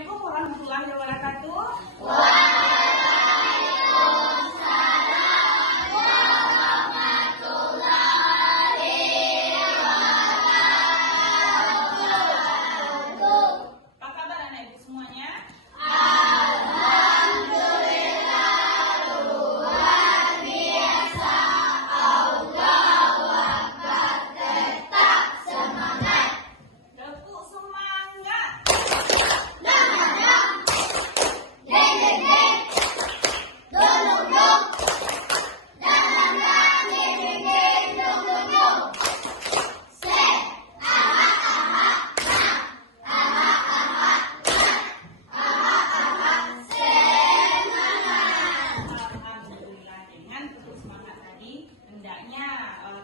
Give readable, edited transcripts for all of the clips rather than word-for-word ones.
Assalamualaikum warahmatullahi wabarakatuh. Apa kabar anak ibu semuanya? Tepuk semangat. Alhamdulillah, dengan tepuk semangat tadi hendaknya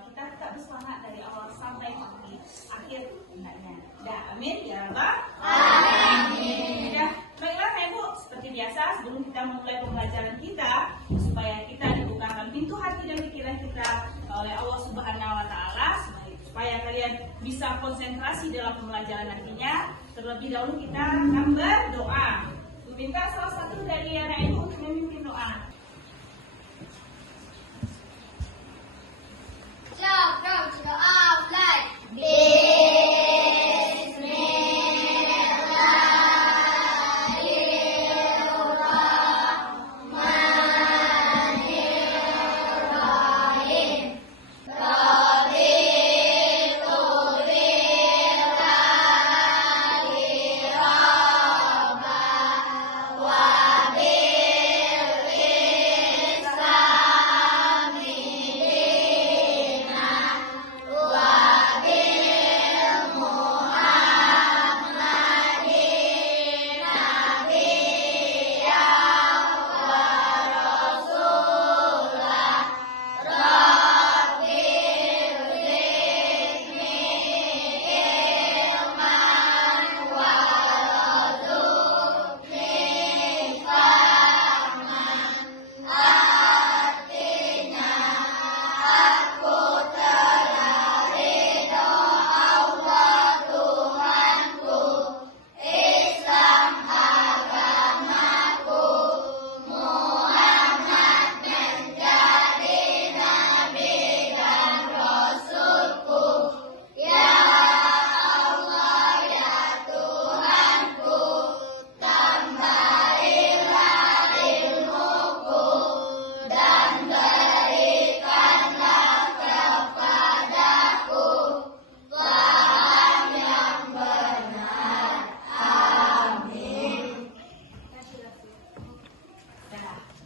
kita tetap bersemangat dari awal sampai akhir hendaknya. Dah, amin ya rabbal alamin. Ya, baiklah ibu, seperti biasa sebelum kita memulai pembelajaran kita, supaya kita dibukakan pintu hati dan pikiran kita oleh Allah Subhanahu wa taala, supaya kalian bisa konsentrasi dalam pembelajaran nantinya. Terlebih dahulu kita akan berdoa. Minta salah satu dari anak ibu untuk memimpin doa.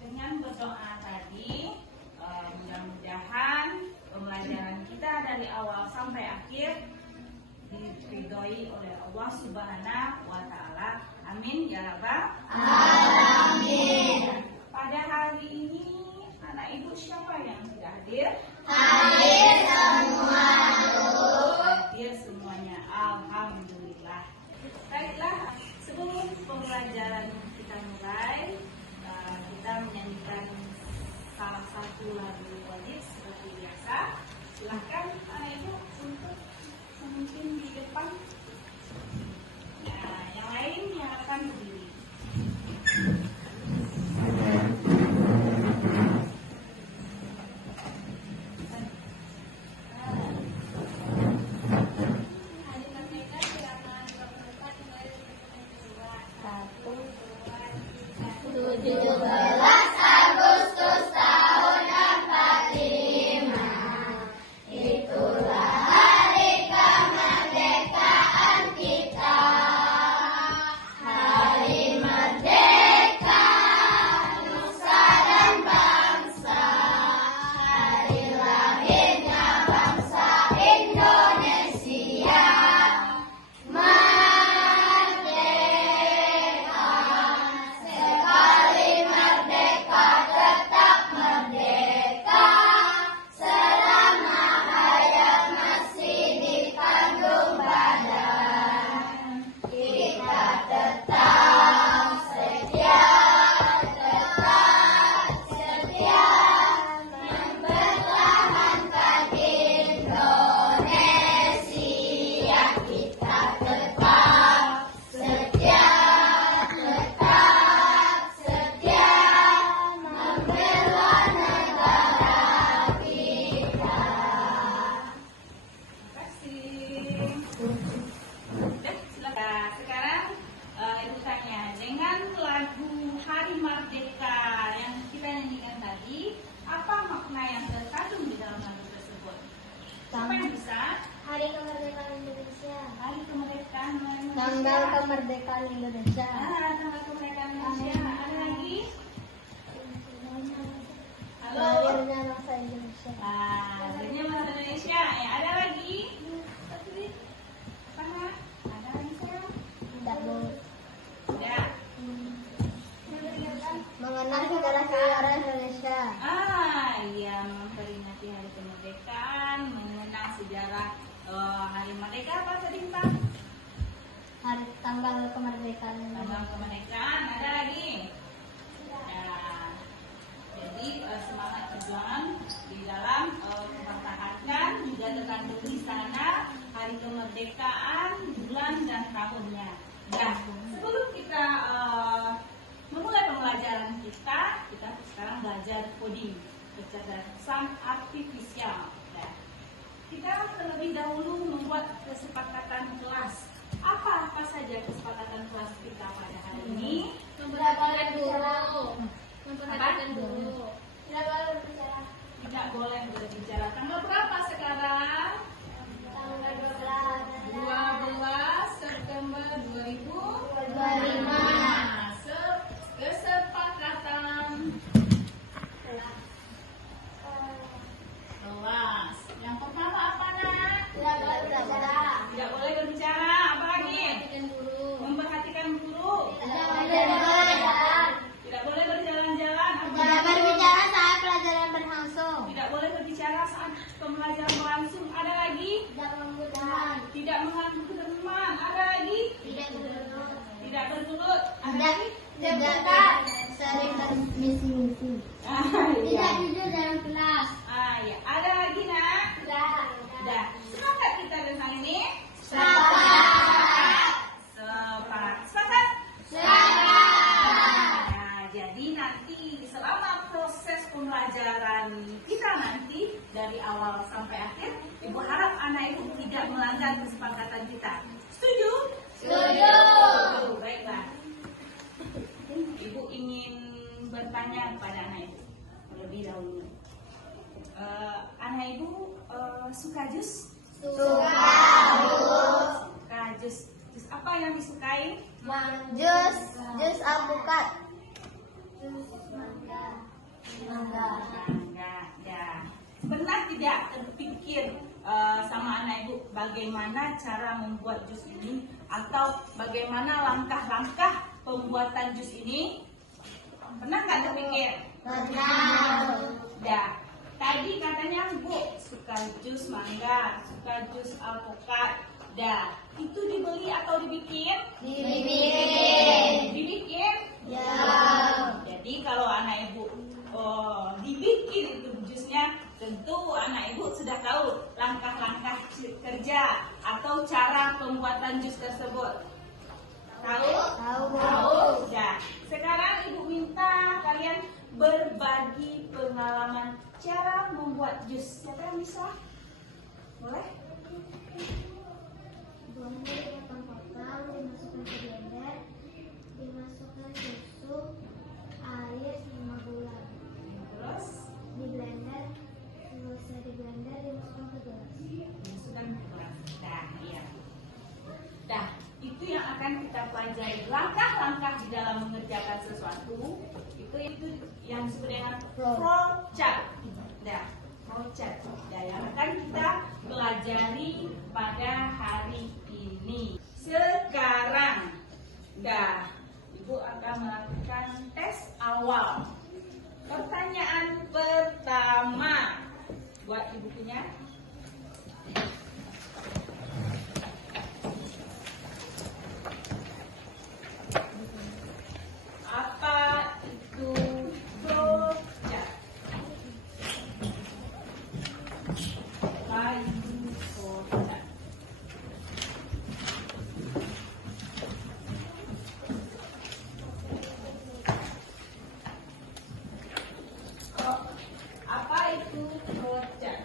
Dengan berdoa tadi, mudah-mudahan pembelajaran kita dari awal sampai akhir diridhoi oleh Allah Subhanahu wa taala. Amin ya rabbal alamin. Pada hari ini anak ibu siapa yang sudah hadir? Hadir semua. Hadir semuanya. Alhamdulillah. Baiklah, sebelum pembelajaran kita mulai, kita menyanyikan salah satu lagu wajib seperti biasa. Silahkan anak ibu untuk memimpin di depan. Nah, yang lain yang akan berdiri. Merdeka, sekali merdeka. kemerdekaan Indonesia. Tanggal kemerdekaan Indonesia. Ada lagi? Halo. Lahirnya bangsa Indonesia. Lahirnya bangsa Indonesia. Ya, ada lagi? Mana? Ada lagi saya? Tidak boleh. Ya. Mengenal sejarah Indonesia. Iya, memperingati hari kemerdekaan, mengenang sejarah hari merdeka apa tadi Pak? Hari tanggal kemerdekaan Tanggal Indonesia. kemerdekaan, ada lagi? Nah, jadi semangat perjuangan di dalam mempertahankan juga terkandung di sana hari kemerdekaan, bulan dan tahunnya. Dan sebelum kita memulai pembelajaran kita sekarang belajar coding, kecerdasan artifisial. Nah, kita terlebih dahulu membuat kesepakatan kelas. Apa saja kesepakatan kelas kita pada hari ini? Memperhatikan guru. Memperhatikan Apa? guru. Tidak boleh berbicara. Tidak boleh berbicara. Tanggal berapa sekarang? Tanggal 12. 12 September 2025. 25. Kesepakatan kelas. Yang pertama apa nak? Tidak boleh berbicara. Tidak boleh berbicara. Apa lagi? Memperhatikan guru. Memperhatikan guru. Tidak boleh berjalan. Tidak boleh berjalan-jalan. Apa Tidak lagi? berbicara saat pelajaran berlangsung. Tidak boleh berbicara saat pembelajaran berlangsung. Ada lagi? Tidak memudahkan. Tidak mengganggu teman. Ada lagi? Tidak bergelut. Tidak bergelut. Ada Tidak lagi? sering bermisi-misi. Iya. Tidak jujur dalam kelas. Ya. Ada lagi nak? Tidak. Dah. Sepakat kita tentang ini? Sepakat. Sepakat. Sepakat? Sepakat. Nah, jadi nanti selama proses pembelajaran kita nanti dari awal sampai akhir, Ibu harap anak Ibu tidak melanggar kesepakatan kita. Setuju? Setuju. Baiklah. Ibu ingin bertanya kepada anak Ibu terlebih dahulu. Anak Ibu suka jus? Suka. Suka jus. Jus apa yang disukai? Jus alpukat. Jus mangga. Enggak, ya. Pernah tidak terpikir sama anak Ibu bagaimana cara membuat jus ini atau bagaimana langkah-langkah pembuatan jus ini? Pernah nggak terpikir? Pernah. Ya. Tadi katanya Bu suka jus mangga, suka jus alpukat. Dah, itu dibeli atau dibikin? Dibikin. Dibikin? Ya. Jadi kalau anak Ibu dibikin itu jusnya, tentu anak Ibu sudah tahu langkah-langkah kerja atau cara pembuatan jus tersebut. Tahu? Tahu. Ya. Sekarang Ibu minta kalian berbagi pengalaman cara membuat jus. Siapa yang bisa? Boleh? Buahnya dipotong-potong, dimasukkan ke blender, dimasukkan susu, air sama gula. Terus Di blender, selesai di blender dimasukkan ke gelas. sudah kelas. Nah, iya. Dah, itu yang akan kita pelajari. Langkah-langkah di dalam mengerjakan sesuatu itu yang disebut dengan flowchart. Dah, flowchart. Dah, yang akan kita pelajari pada hari ini. Sekarang, dah, Ibu akan melakukan tes awal. Pertanyaan pertama buat Ibu punya. Apa itu flowchart? Apa itu flowchart? Apa itu flowchart?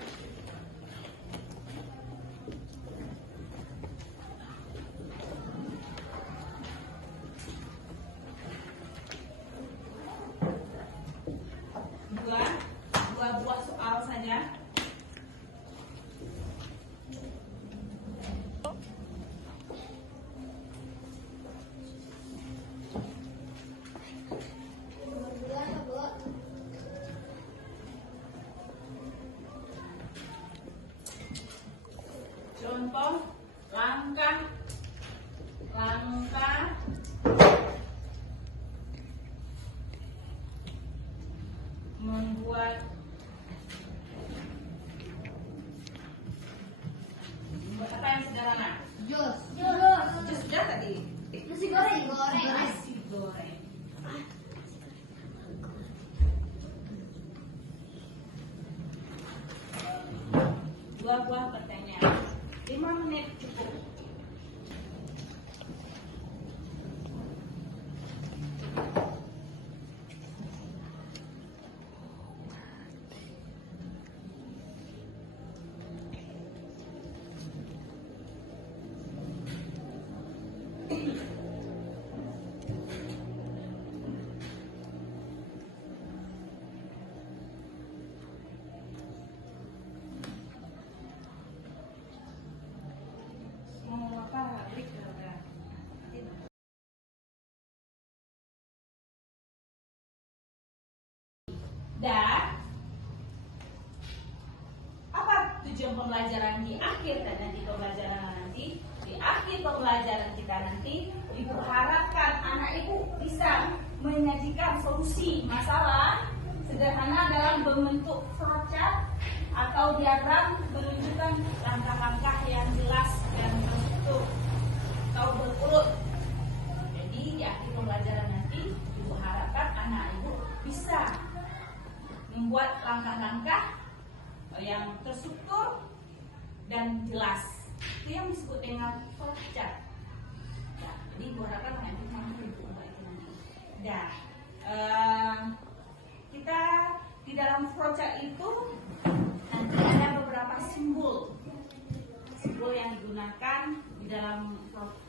Dan apa tujuan pembelajaran di akhir dan nanti pembelajaran nanti di akhir pembelajaran kita nanti diharapkan anak ibu bisa menyajikan solusi masalah sederhana dalam bentuk flowchart atau diagram menunjukkan langkah-langkah yang jelas dan terstruktur atau berurut. Jadi di akhir pembelajaran nanti ibu harapkan anak ibu bisa membuat langkah-langkah yang terstruktur dan jelas. Itu yang disebut dengan flowchart. Ya, jadi ibu harapkan anak ibu mampu membuat itu nanti. Dan kita di dalam flowchart itu nanti ada beberapa simbol yang digunakan di dalam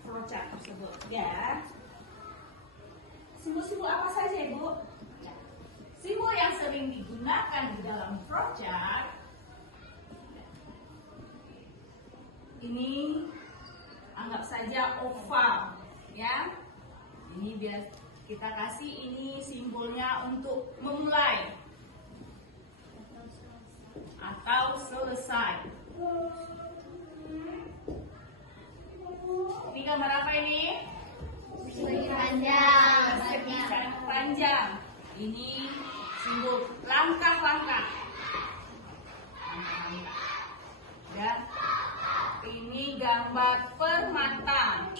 flowchart tersebut. Ya, simbol-simbol apa saja ibu? Ya. Simbol yang sering digunakan di dalam flowchart ini anggap saja oval, ya. Ini biar kita kasih ini simbolnya untuk memulai atau selesai. Ini gambar apa ini? Persegi panjang. Persegi panjang. Ini simbol langkah-langkah. Dan ini gambar permata.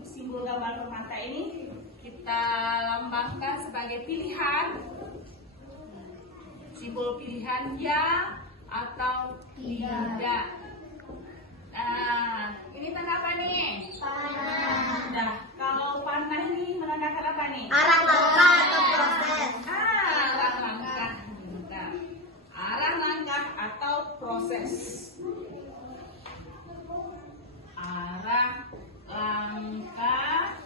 Simbol gambar permata ini kita lambangkan sebagai pilihan. Simbol pilihan ya atau tidak. Nah, ini tanda apa nih? Panah. Nah, kalau panah ini menandakan apa nih? Arah langkah atau proses. Arah langkah. Bentar. Arah langkah atau proses. Arah langkah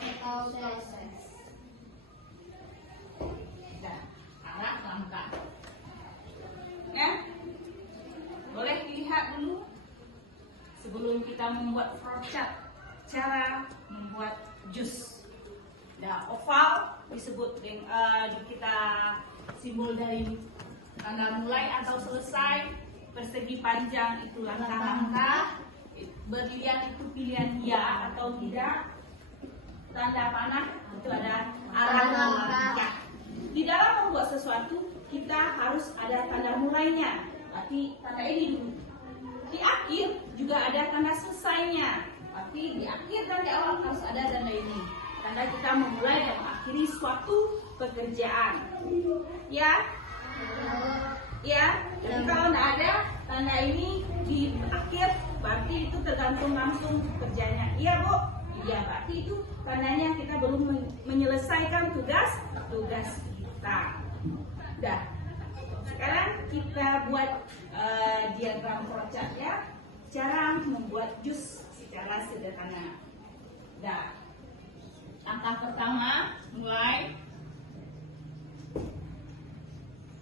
Atau proses. dan arah langkah. Ya, boleh dilihat dulu sebelum kita membuat flowchart cara membuat jus. Nah, oval disebut dengan kita simbol dari tanda mulai atau selesai. Persegi panjang itu langkah-langkah. Berlian itu pilihan ya atau tidak. Tanda panah itu ada arah langkah. Di dalam membuat sesuatu kita harus ada tanda mulainya. Tapi tanda ini dulu. Di akhir juga ada tanda selesainya. Tapi di akhir dan di awal harus ada tanda ini. Tanda kita memulai dan mengakhiri suatu pekerjaan. Ya? Ya. Jadi kalau tidak ada tanda ini di akhir, berarti itu tergantung langsung kerjanya. Iya Bu? Iya, berarti itu tandanya kita belum menyelesaikan tugas kita. Dah. Sekarang kita buat diagram flowchart ya. Cara membuat jus secara sederhana. Dah. Langkah pertama mulai.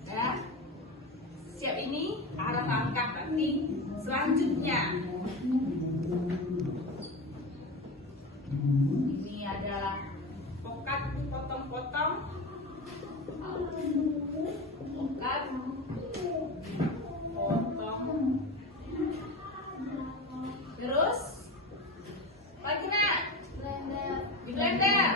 Dah. Siap ini arah langkah nanti selanjutnya. Ini adalah pokat potong-potong. Pokat potong. Terus lagi nak di blender.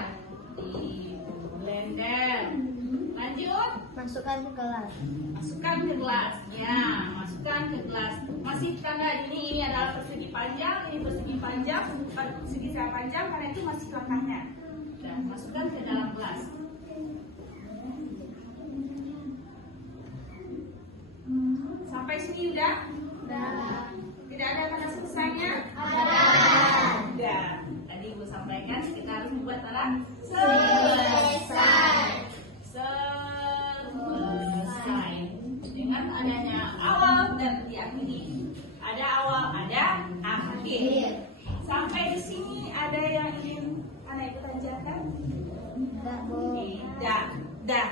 Lanjut. Masukkan ke gelas. Masukkan ke gelas. Ya, masukkan ke gelas. Masih tanda ini adalah persegi panjang, ini persegi panjang, persegi panjang karena itu masih langkahnya. Dan masukkan ke dalam gelas. Sampai sini udah? Udah. Tidak ada tanda selesainya? Ada. Tadi Ibu sampaikan kita harus membuat tanda Selesai. Selesai. Dengan adanya awal dan diakhiri. Ada awal, ada akhir. Sampai di sini ada yang ingin anak Ibu tanyakan? Tidak, Bu. Tidak. Dah.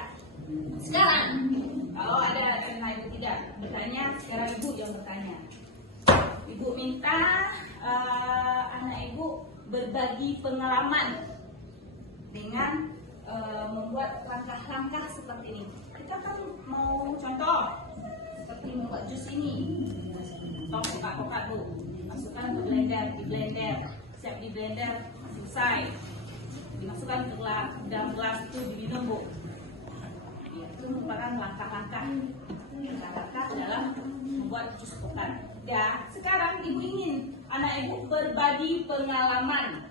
Sekarang kalau ada anak Ibu tidak bertanya, sekarang Ibu yang bertanya. Ibu minta anak Ibu berbagi pengalaman dengan membuat langkah-langkah seperti ini. Kita kan mau contoh seperti membuat jus ini. Tong kokat bu, masukkan ke blender, di blender, siap di blender, selesai. Dimasukkan ke dalam gelas itu diminum bu. Ya, itu merupakan langkah-langkah dalam membuat jus kokat. Ya, sekarang ibu ingin anak ibu berbagi pengalaman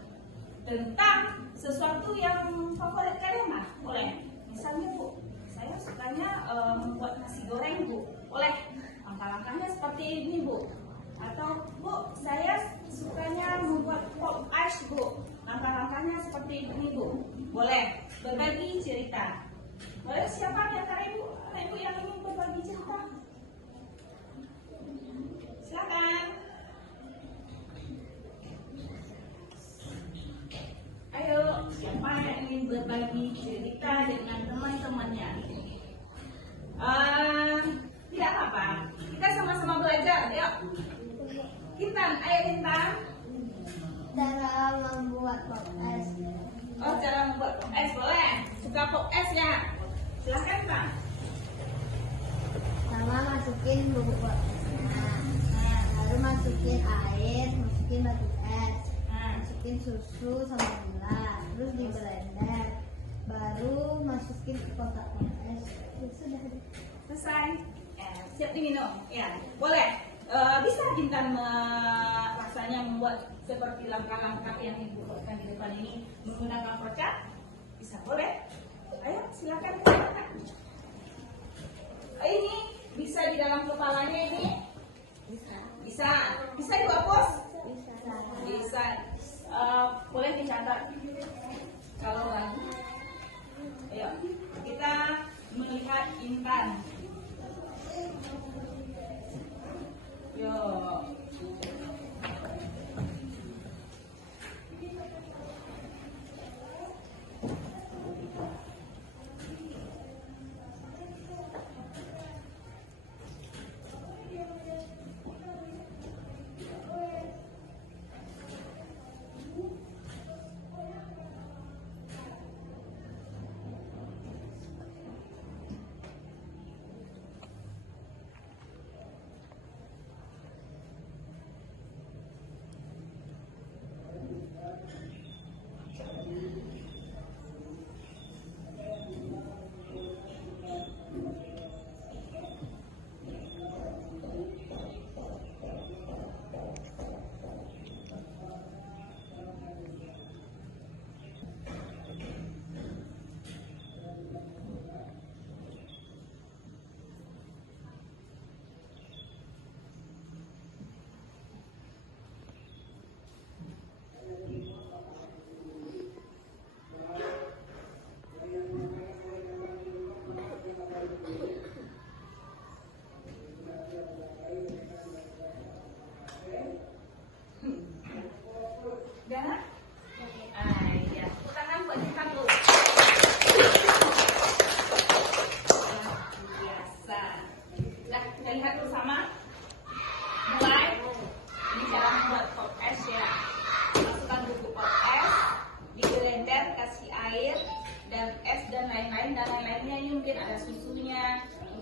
tentang sesuatu yang favorit kalian mah, boleh. Misalnya bu, saya sukanya membuat nasi goreng bu, boleh. Langkah-langkahnya seperti ini bu. Atau bu, saya sukanya membuat pop ice bu. Langkah-langkahnya seperti ini bu, boleh. Berbagi cerita. Boleh, siapa di antara ibu, anak ibu yang ingin berbagi cerita? Silakan. Ayo, siapa yang ingin berbagi cerita dengan teman-temannya? Tidak apa-apa, kita sama-sama belajar, yuk. Kintan, ayo Kintan. Cara membuat pop es. Oh, cara membuat pop es, boleh. Suka pop es ya? Silahkan Pak. Pertama masukin bubuk pop esnya, lalu masukin air, masukin batu es, masukin susu sama gula, terus di blender, baru masukin ke kotak pop es. Sudah. Selesai. Siap diminum? Ya, boleh. Bisa Kintan rasanya membuat seperti langkah-langkah yang ibu buatkan di depan ini menggunakan kocak? Bisa, boleh. Ayo, silakan. Ini bisa di dalam kepalanya ini? Bisa. Bisa dihapus? Bisa. Boleh dicatat. Kalau enggak, ayo kita melihat Intan. Yuk.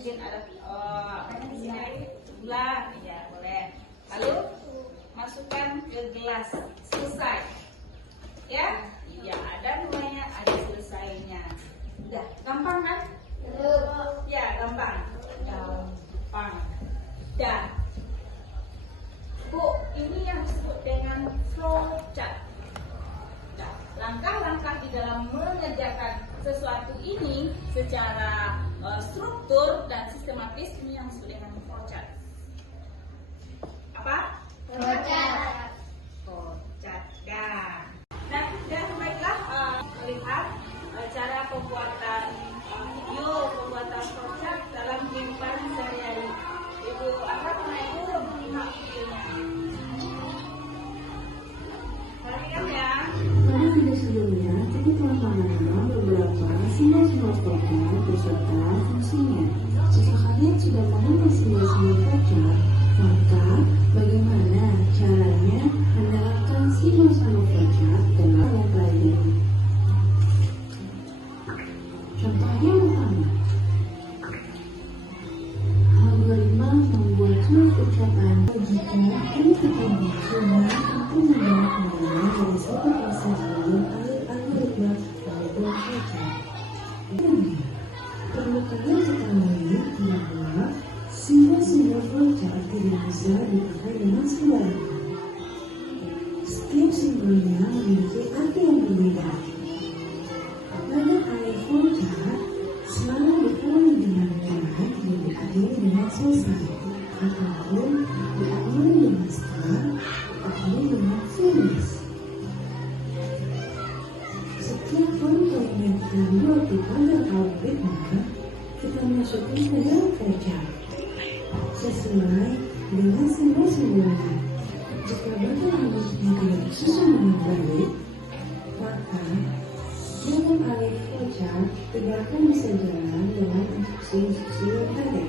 mungkin ada gula, ya boleh. Lalu masukkan ke gelas, selesai. Ya, ada mulainya, ada selesainya. Udah, gampang kan? Ya, gampang. Dan Bu, ini yang disebut dengan flow chart. Nah, langkah-langkah di dalam mengerjakan sesuatu ini secara struktur dan sistematis, ini yang disebut dengan flow chart. Apa? Flow chart. Nah, dan baiklah melihat cara pembuatan video, pembuatan flow chart dalam kehidupan sehari-hari. Ibu akan menyimak videonya. Perhatikan ya. Pada video sebelumnya, kita telah mengenal beberapa simbol-simbol flowchart beserta fungsinya. Jika kalian sudah mengenal simbol-simbol flowchart, maka bagaimana cara Telepon toilet yang buat di pagar favoritnya, kita masukin ke dalam voucher sesuai dengan simbol-simbolnya. Jika batu rambutnya tidak sesuai dengan baik, maka dengan alih voucher tidak akan bisa jalan dengan instruksi-instruksi yang ada.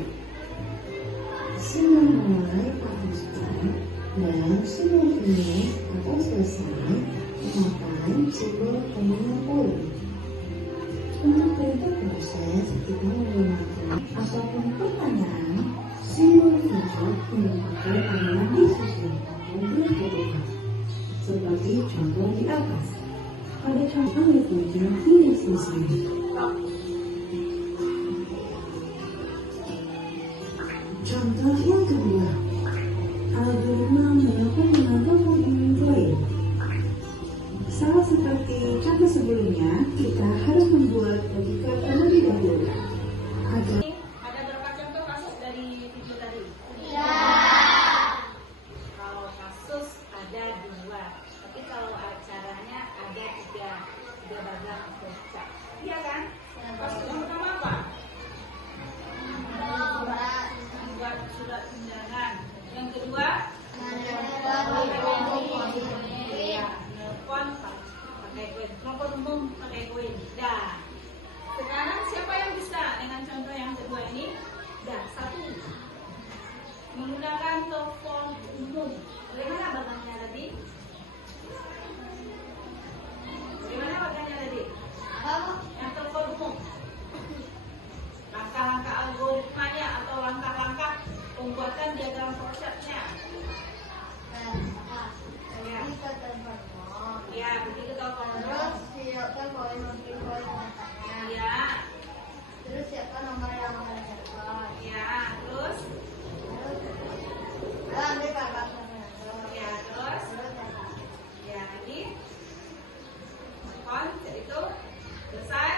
Simbol mulai atau start dan simbol finish atau selesai memakai simbol poin. Untuk perintah proses, kita menggunakan ataupun pertanyaan simbol cocok merupakan adalah disusun atau berhubungan seperti contoh di atas. Pada contoh berikutnya tidak selesai. Contoh yang kedua, algoritma melakukan menangkap poin. Sama seperti contoh sebelumnya, kita harus membuat logika terlebih dahulu. Agar Ada berapa contoh kasus dari video tadi? Kalau kasus ada 2, tapi kalau acaranya ada 3 bagian baca. Iya kan? Kasus yang pertama apa? Membuat surat undangan. Yang kedua? Iya, nelpon pakai koin. Nelpon umum pakai koin. Dah. Sekarang siapa yang bisa dengan contoh yang kedua ini? Dah, 1. Menggunakan telepon umum. Bagaimana bagangnya tadi? Bagaimana bagangnya tadi? Yang telepon umum. Langkah-langkah algoritmanya atau langkah-langkah pembuatan diagram prosesnya. Ya, ya begitu telepon umum. Ya, Terus siapkan nomor yang akan ditelepon. ya, terus, Ambil kakak. ya, terus, ya lagi. Telepon, itu selesai.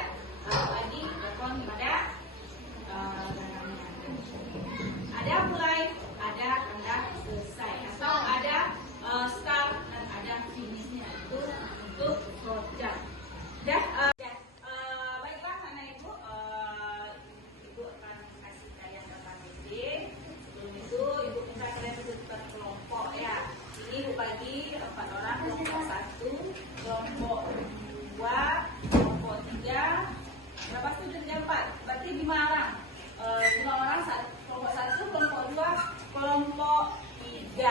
Lalu lagi telepon kepada barangnya. Ada mulai, ada tanda selesai, atau ada start dan ada finishnya. Itu untuk project. Baiklah anak ibu, ibu akan kasih kalian data meeting. Sebelum itu ibu minta kalian bentukkan kelompok ya. Ini ibu bagi 4 orang, kelompok 1, kelompok 2, kelompok 3. Berapa student yang 4? Berarti 5 orang. 5 orang, kelompok 1, kelompok 2, kelompok 3.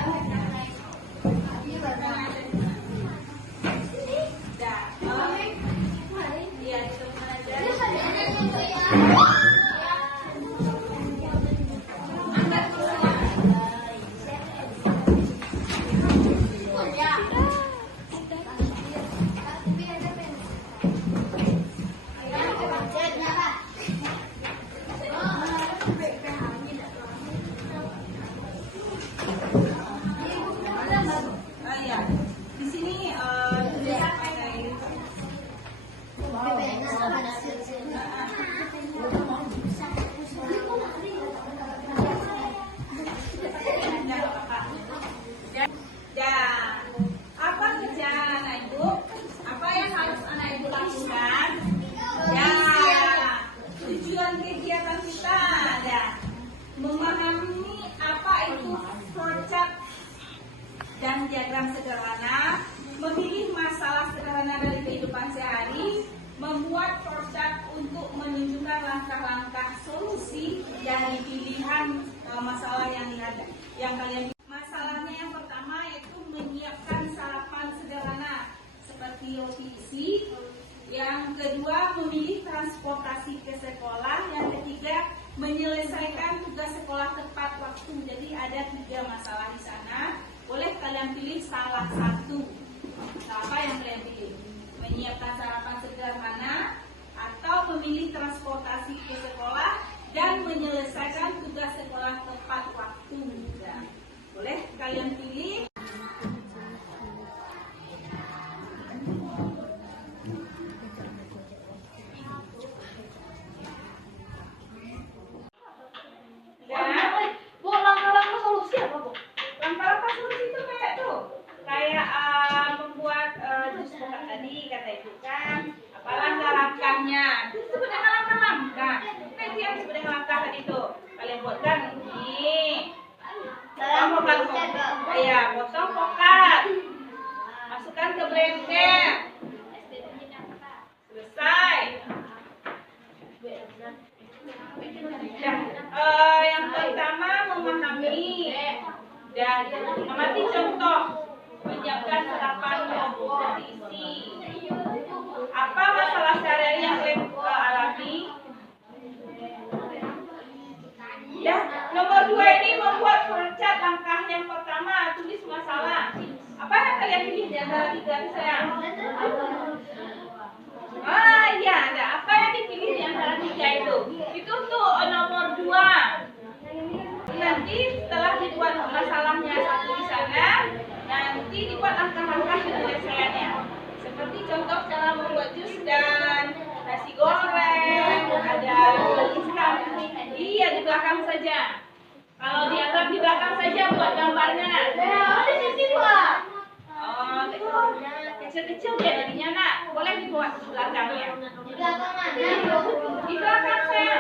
Iya, itu aja. Angkat kursinya. Iya. Di sini tulisan kayak gitu. Dan apa kerjaan anak ibu? Apa yang harus anak ibu lakukan? Ya, tujuan kegiatan kita ada memahami apa itu flowchart dan diagram sederhana, memilih masalah sederhana dari kehidupan sehari, membuat flowchart untuk menunjukkan langkah-langkah solusi dari pilihan masalah yang kalian. Masalahnya yang pertama yaitu menyiapkan sarapan sederhana seperti roti isi. Yang kedua, memilih transportasi ke sekolah. Yang ketiga, menyelesaikan tugas sekolah tepat waktu. Jadi ada 3 masalah di sana. Boleh kalian pilih salah satu. Apa yang kalian pilih? Menyiapkan sarapan sederhana atau memilih transportasi ke sekolah dan menyelesaikan tugas sekolah tepat waktu. Nah, boleh kalian pilih. Bu, langkah-langkah solusi apa, Bu? Langkah-langkah solusi itu kayak membuat jus bokat tadi kata ibu kan, apa langkahnya. Itu disebut dengan langkah-langkah. Nah, itu yang disebut dengan langkah tadi itu. Kalian buatkan ini. Potong pokat. Masukkan ke blender. Selesai. Yang pertama memahami dan mengamati contoh, menyiapkan sarapan maupun berisi. Apa masalah sehari-hari yang kalian alami? Ya, nomor 2 ini membuat flowchart langkah yang pertama, tulis masalah. Apa yang kalian pilih di antara 3 itu sayang? Iya, ada. Apa yang dipilih di antara 3 itu? Itu tuh nomor 2. Nanti setelah dibuat masalahnya satu di sana, nanti dibuat langkah-langkah penyelesaiannya. Seperti contoh cara membuat jus dan nasi goreng, ada tuliskan. Iya, di belakang saja. Kalau di Arab di belakang saja buat gambarnya. Kecil-kecil dia jadinya nak. Boleh dibuat di belakangnya. Di belakang saya.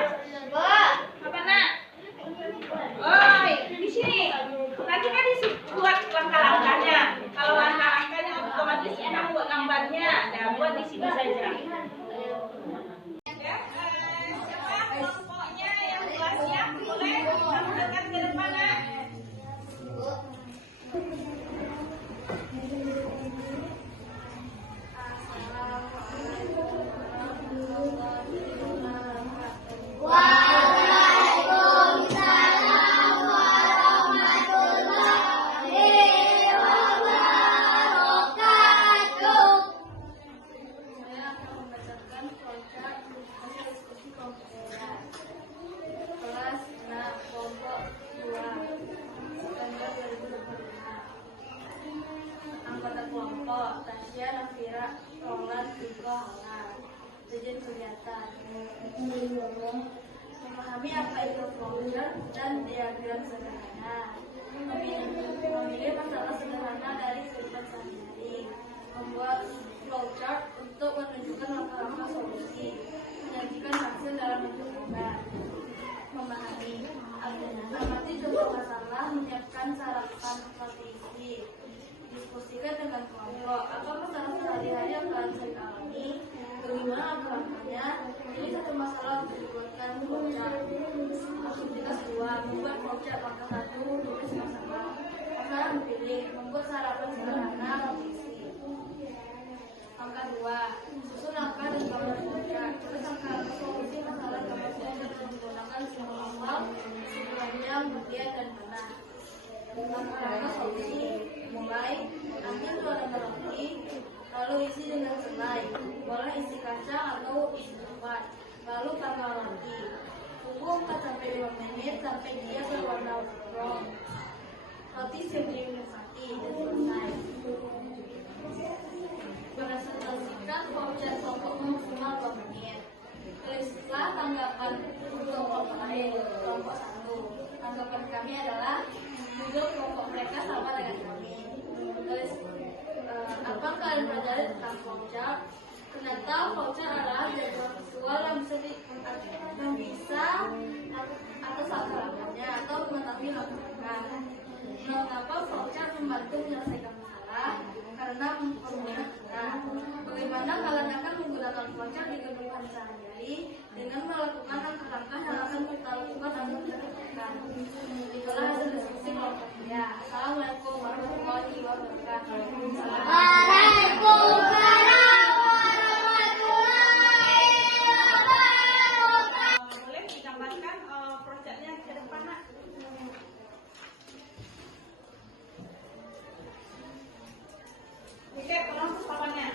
Apa nak? Di sini. Nanti kan dibuat langkah-langkahnya. Kalau langkah-langkahnya otomatis kita buat gambarnya. Nah, buat di sini saja. Ya, siapa kelompoknya yang telah siap? Boleh mendekat ke depan nak. Memahami apa itu flowchart dan diagram sederhana. Memilih masalah sederhana dari kehidupan sehari-hari. Membuat flowchart untuk menunjukkan langkah-langkah solusi. Menyajikan hasil dalam bentuk gambar. Memahami. Amati contoh masalah, menyiapkan sarapan seperti isi. Diskusikan dengan kelompok. Apa masalah sehari-hari yang kalian sering alami? Bagaimana langkah-langkahnya? Ini satu masalah untuk dibuatkan flowchart. Aktivitas 2, membuat flowchart. Langkah 1, tulis masalah. Masalah dipilih, membuat sarapan sederhana berisi. Langkah 2, susun langkah dan gambar flowchart. Tulis langkah solusi masalah gambar flowchart menggunakan simbol awal, sepanjang, bagian, dan mana. Langkah solusi, mulai, ambil 2 nomor lagi, lalu isi dengan selai. Boleh isi kacang atau isi coklat. Lalu panggang lagi. Tunggu 4-5 menit sampai dia berwarna brown. Roti siap dinikmati dan selesai. Presentasikan flowchart kelompok maksimal 2 menit. Tulislah tanggapan untuk kelompok lain. Kelompok 1. Tanggapan kami adalah judul kelompok mereka sama dengan kami. Tulis apa kalian pelajari tentang flowchart? Ternyata flowchart adalah diagram visual yang bisa atas langkah-langkahnya atau mengetahui langkah-langkah. Mengapa flowchart membantu menyelesaikan masalah? Karena mempermudah kita. Bagaimana kalian akan menggunakan flowchart di kehidupan sehari-hari dengan melakukan langkah-langkah yang akan kita lakukan atau kita lakukan. Itulah hasil diskusi kelompok saya. Assalamualaikum warahmatullahi wabarakatuh. Boleh digambarkan flowchartnya ke depan nak. Oke, tolong papannya.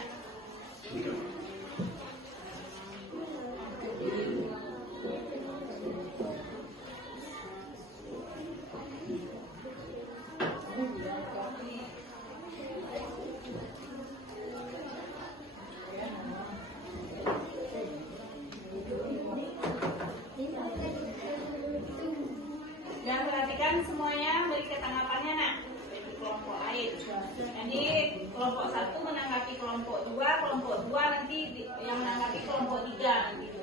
yang menanggapi kelompok 3 gitu.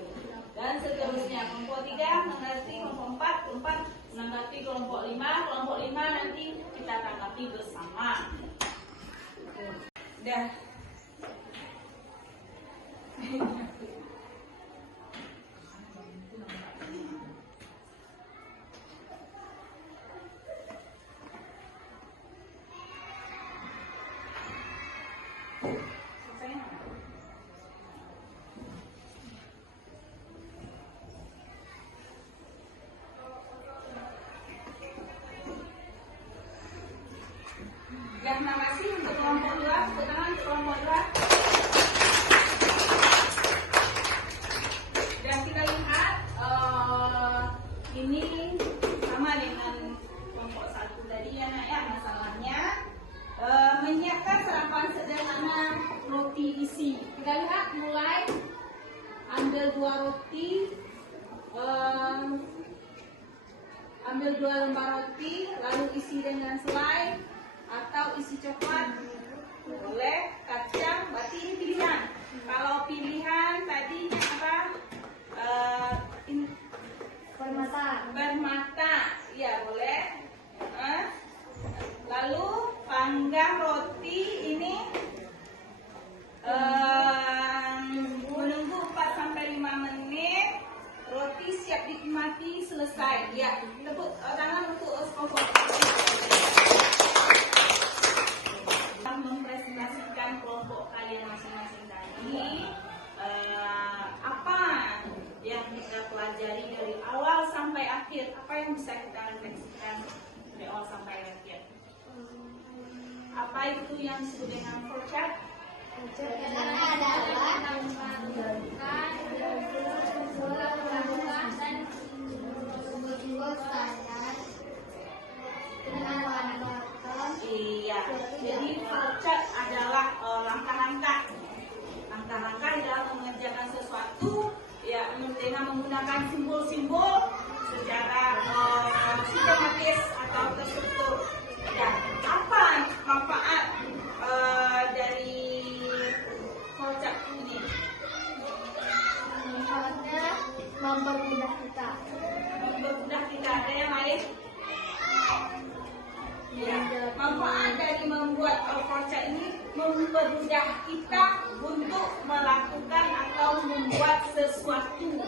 Dan seterusnya kelompok 3 menanggapi kelompok 4 menanggapi kelompok 5 nanti kita tanggapi bersama. Dah. Ya, terima kasih untuk kelompok 2. Tepuk tangan untuk kelompok 2. Dan kita lihat ini sama dengan kelompok 1 tadi ya nak ya, masalahnya menyiapkan sarapan sederhana roti isi. Kita lihat mulai ambil 2 roti, ambil 2 lembar roti, lalu isi dengan selai atau isi coklat, boleh kacang, berarti ini pilihan. Kalau pilihan tadi apa? Bermata, ya boleh. Lalu panggang roti ini menunggu 4-5 menit. Roti siap dinikmati selesai. Ya, tepuk tangan untuk kelompok. Mempresentasikan kelompok kalian masing-masing tadi, apa yang kita pelajari dari awal sampai akhir, apa yang bisa kita refleksikan dari awal sampai akhir. Apa itu yang disebut dengan flowchart? Iya, jadi flowchart adalah langkah-langkah di dalam mengerjakan sesuatu ya dengan menggunakan simbol-simbol secara sistematis atau terstruktur. Ya, apa manfaat dari flowchart ini? Manfaatnya mempermudah kita. Mempermudah kita. Ada yang lain? Ya, manfaat dari membuat flowchart ini mempermudah kita untuk melakukan atau membuat sesuatu